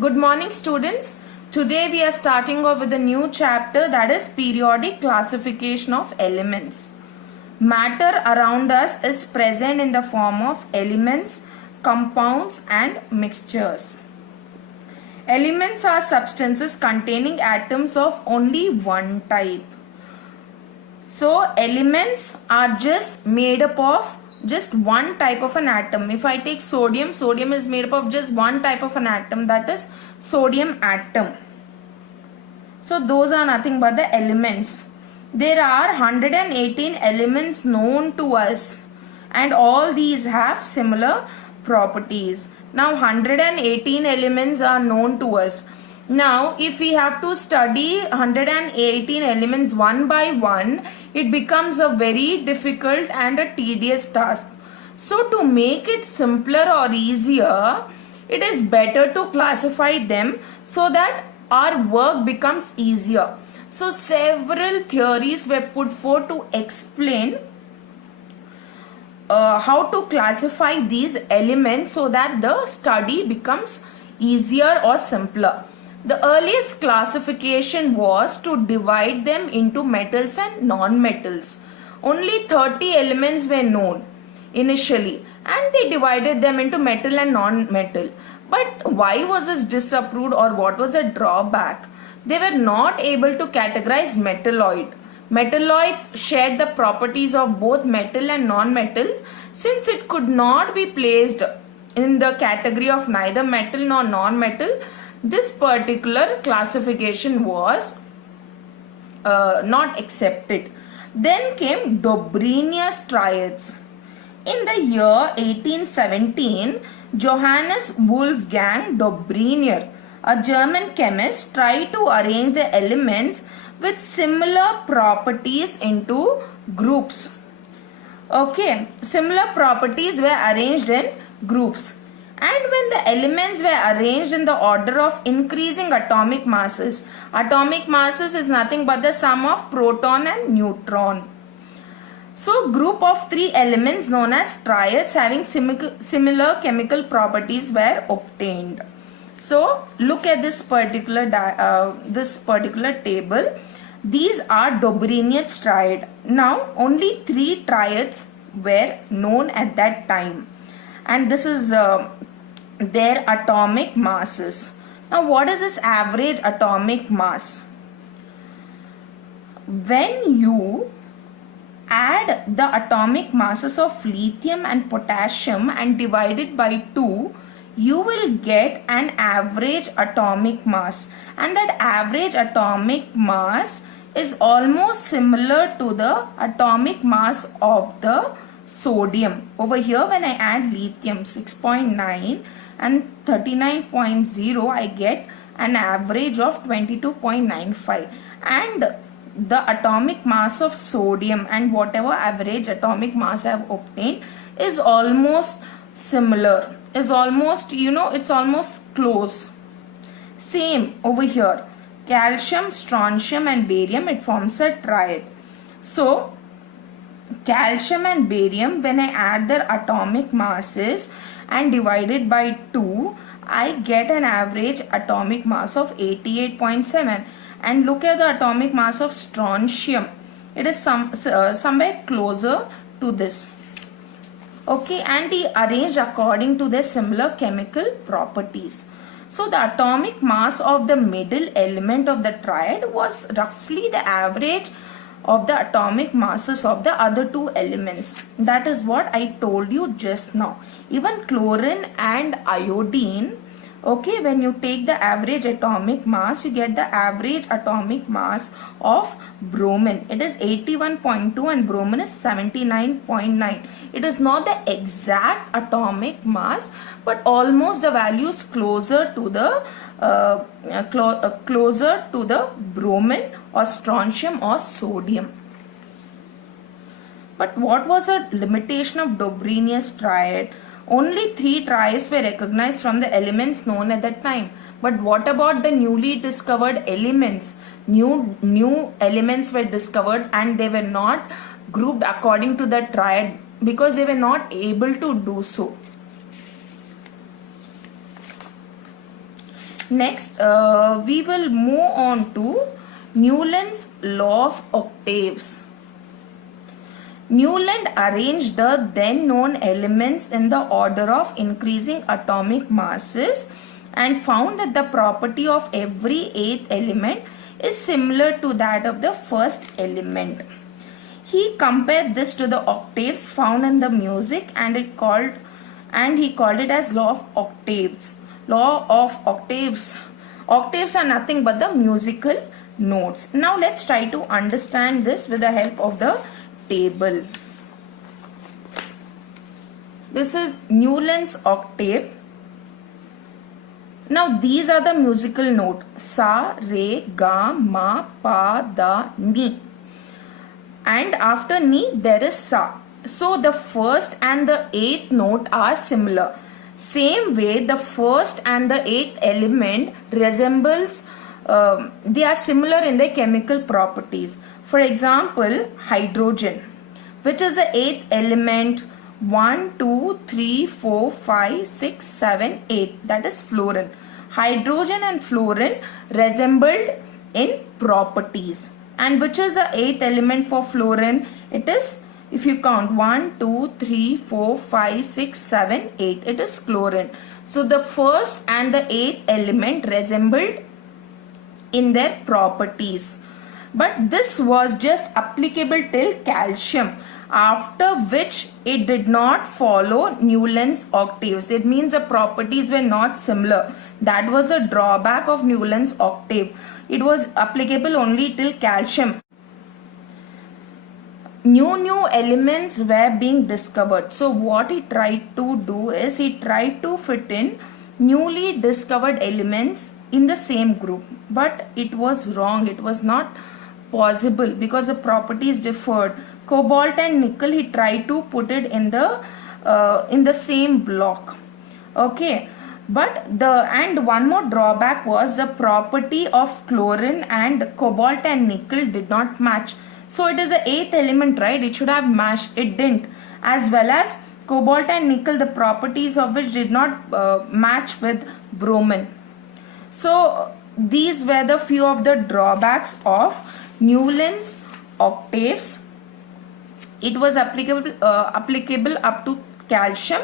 Good morning, students. Today we are starting off with a new chapter, that is periodic classification of elements. Matter around us is present in the form of elements, compounds and mixtures. Elements are substances containing atoms of only one type. So elements are just made up of just one type of an atom. If I take sodium, sodium is made up of just one type of an atom, that is sodium atom. So those are nothing but the elements. There are 118 elements known to us and all these have similar properties. Now 118 elements are known to us. Now if we have to study 118 elements one by one, it becomes a very difficult and a tedious task. So to make it simpler or easier, it is better to classify them so that our work becomes easier. So several theories were put forth to explain how to classify these elements so that the study becomes easier or simpler. The earliest classification was to divide them into metals and non-metals. Only 30 elements were known initially and they divided them into metal and non-metal. But why was this disapproved, or what was the drawback? They were not able to categorize metalloid. Metalloids shared the properties of both metal and non-metal. Since it could not be placed in the category of neither metal nor non-metal, this particular classification was not accepted. Then came Dobrinius triads. In the year 1817, Johannes Wolfgang Dobrinier, a German chemist, tried to arrange the elements with similar properties into groups. Okay, similar properties were arranged in groups. And when the elements were arranged in the order of increasing atomic masses is nothing but the sum of proton and neutron. So group of 3 elements known as triads having similar chemical properties were obtained. So look at this particular table. These are Dobrinius triad. Now only 3 triads were known at that time, and this is their atomic masses. Now what is this average atomic mass? When you add the atomic masses of lithium and potassium and divide it by 2, you will get an average atomic mass, and that average atomic mass is almost similar to the atomic mass of the sodium. Over here when I add lithium 6.9 and 39.0, I get an average of 22.95, and the atomic mass of sodium and whatever average atomic mass I have obtained is almost similar, is almost, it's almost close. Same over here, calcium, strontium and barium, it forms a triad. So calcium and barium, when I add their atomic masses and divide it by 2, I get an average atomic mass of 88.7. And look at the atomic mass of strontium. It is somewhere closer to this. Okay, and they arranged according to their similar chemical properties. So the atomic mass of the middle element of the triad was roughly the average of the atomic masses of the other 2 elements. That is what I told you just now. Even chlorine and iodine, okay, when you take the average atomic mass, you get the average atomic mass of bromine. It is 81.2 and bromine is 79.9. It is not the exact atomic mass, but almost the values closer to the bromine or strontium or sodium. But what was the limitation of Dobrinius triad? Only 3 triads were recognized from the elements known at that time. But what about the newly discovered elements? New elements were discovered and they were not grouped according to the triad because they were not able to do so. Next, we will move on to Newland's law of octaves. Newland arranged the then known elements in the order of increasing atomic masses and found that the property of every eighth element is similar to that of the first element. He compared this to the octaves found in the music and he called it as law of octaves. Law of octaves. Octaves are nothing but the musical notes. Now let's try to understand this with the help of the table. This is Newland's octave. Now these are the musical note: sa, re, ga, ma, pa, da, ni. And after ni there is sa. So the first and the eighth note are similar. Same way the first and the eighth element resembles, they are similar in their chemical properties. For example, hydrogen, which is the eighth element, 1, 2, 3, 4, 5, 6, 7, 8, that is fluorine. Hydrogen and fluorine resembled in properties. And which is the eighth element for fluorine? It is, if you count 1, 2, 3, 4, 5, 6, 7, 8, it is chlorine. So the first and the eighth element resembled in their properties. But this was just applicable till calcium, after which it did not follow Newland's octaves. It means the properties were not similar. That was a drawback of Newland's octave. It was applicable only till calcium. New elements were being discovered. So what he tried to do is he tried to fit in newly discovered elements in the same group. But it was wrong. It was not possible because the properties differed. Cobalt and nickel, he tried to put it in the same block. Okay. But one more drawback was the property of chlorine and cobalt and nickel did not match. So it is the eighth element, right? It should have matched. It didn't. As well as cobalt and nickel, the properties of which did not match with bromine. So these were the few of the drawbacks of Newland's octaves. It was applicable up to calcium.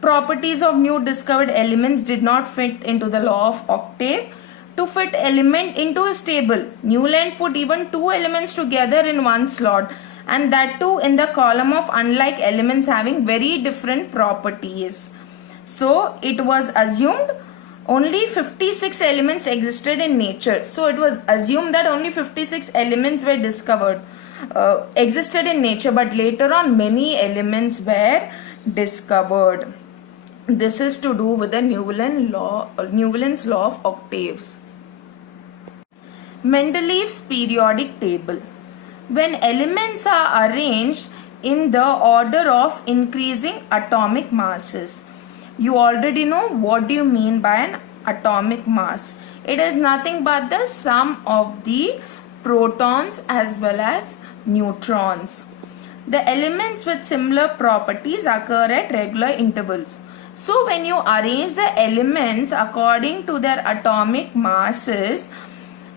Properties of new discovered elements did not fit into the law of octave. To fit element into his table, Newland put even two elements together in one slot, and that too in the column of unlike elements having very different properties. So it was assumed only 56 elements existed in nature. So it was assumed that only 56 elements were discovered, existed in nature, but later on many elements were discovered. This is to do with the Newland's law of octaves. Mendeleev's periodic table. When elements are arranged in the order of increasing atomic masses. You already know what do you mean by an atomic mass. It is nothing but the sum of the protons as well as neutrons. The elements with similar properties occur at regular intervals. So when you arrange the elements according to their atomic masses,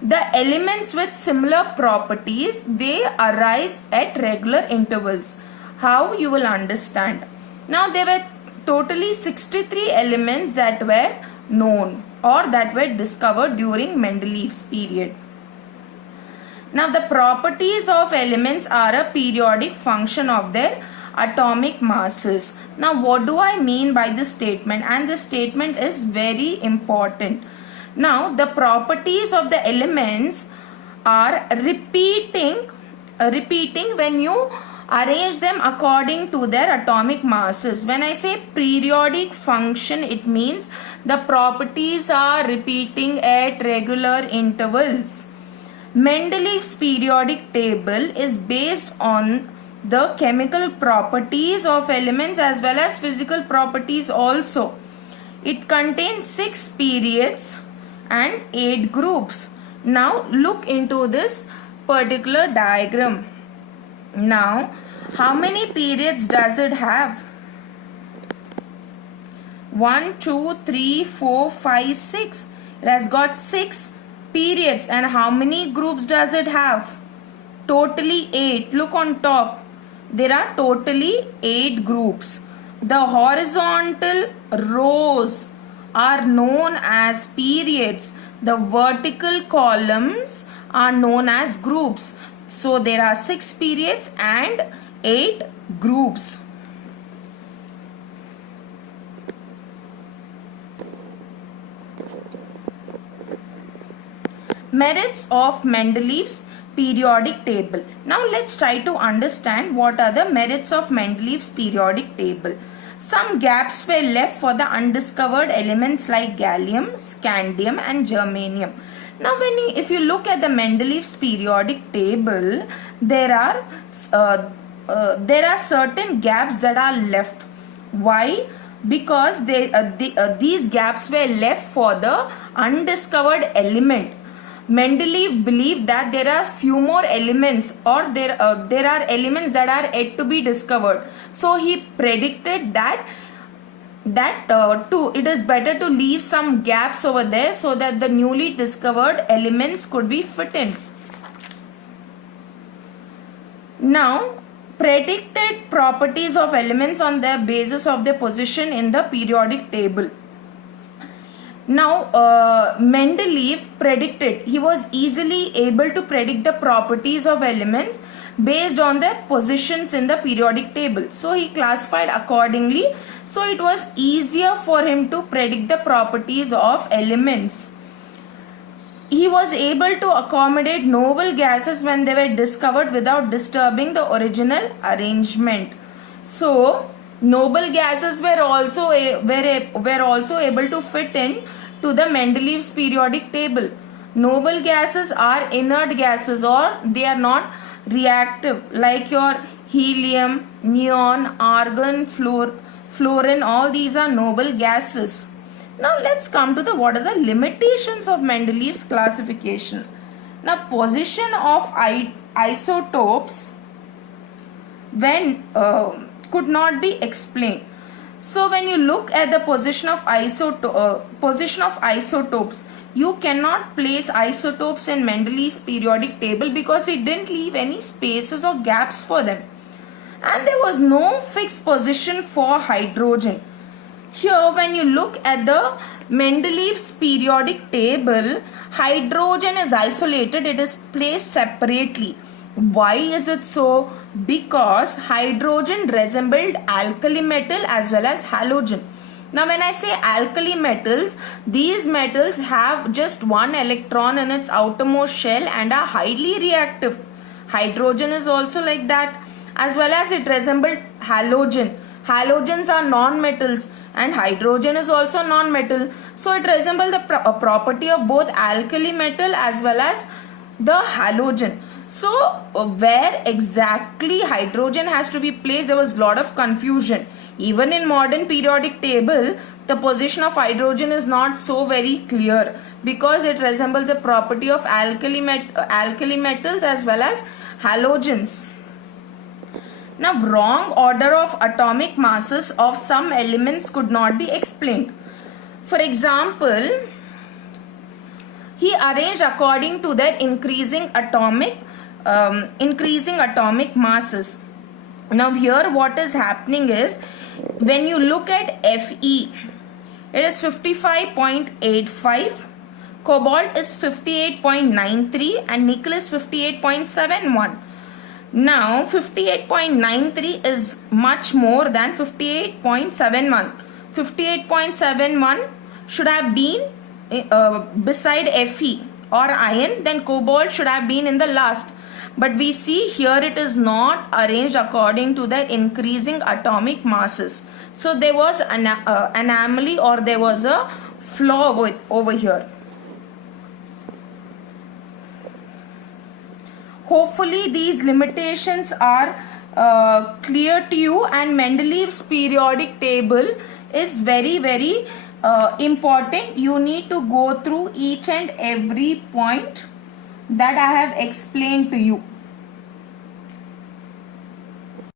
the elements with similar properties, they arise at regular intervals. How you will understand? Now there were totally 63 elements that were known or that were discovered during Mendeleev's period. Now the properties of elements are a periodic function of their atomic masses. Now what do I mean by this statement? And this statement is very important. Now the properties of the elements are repeating when you arrange them according to their atomic masses. When I say periodic function, it means the properties are repeating at regular intervals. Mendeleev's periodic table is based on the chemical properties of elements as well as physical properties also. It contains 6 periods and 8 groups. Now look into this particular diagram. Now how many periods does it have? 1, 2, 3, 4, 5, 6. It has got 6 periods. And how many groups does it have? Totally 8. Look on top. There are totally 8 groups. The horizontal rows are known as periods. The vertical columns are known as groups. So there are 6 periods and 8 groups. Merits of Mendeleev's periodic table. Now let's try to understand what are the merits of Mendeleev's periodic table. Some gaps were left for the undiscovered elements like gallium, scandium and germanium. Now if you look at the Mendeleev's periodic table, there are certain gaps that are left. Why? Because these gaps were left for the undiscovered element. Mendeleev believed that there are few more elements, or there are elements that are yet to be discovered. So he predicted that it is better to leave some gaps over there so that the newly discovered elements could be fit in. Now, predicted properties of elements on the basis of their position in the periodic table. Now, Mendeleev predicted, he was easily able to predict the properties of elements based on their positions in the periodic table. So, he classified accordingly. So, it was easier for him to predict the properties of elements. He was able to accommodate novel gases when they were discovered without disturbing the original arrangement. So, noble gases were also able to fit in to the Mendeleev's periodic table. Noble gases are inert gases, or they are not reactive, like your helium, neon, argon, fluorine. All these are noble gases. Now let's come to what are the limitations of Mendeleev's classification. Now, position of isotopes when could not be explained. So when you look at the position of isotopes, you cannot place isotopes in Mendeleev's periodic table because he didn't leave any spaces or gaps for them. And there was no fixed position for hydrogen. Here when you look at the Mendeleev's periodic table, hydrogen is isolated, it is placed separately. Why is it so? Because hydrogen resembled alkali metal as well as halogen. Now when I say alkali metals, these metals have just one electron in its outermost shell and are highly reactive. Hydrogen is also like that, as well as it resembled halogen. Halogens are non-metals and hydrogen is also non-metal. So it resembles the property of both alkali metal as well as the halogen. So where exactly hydrogen has to be placed, there was a lot of confusion. Even in modern periodic table, the position of hydrogen is not so very clear because it resembles the property of alkali metals as well as halogens. Now, wrong order of atomic masses of some elements could not be explained. For example, he arranged according to their increasing atomic masses. Now here what is happening is, when you look at Fe, it is 55.85, cobalt is 58.93 and nickel is 58.71. Now 58.93 is much more than 58.71. 58.71 should have been beside Fe or iron, then cobalt should have been in the last. But we see here it is not arranged according to the increasing atomic masses. So there was an anomaly, or there was a flaw over here. Hopefully these limitations are clear to you, and Mendeleev's periodic table is very, very important. You need to go through each and every point that I have explained to you.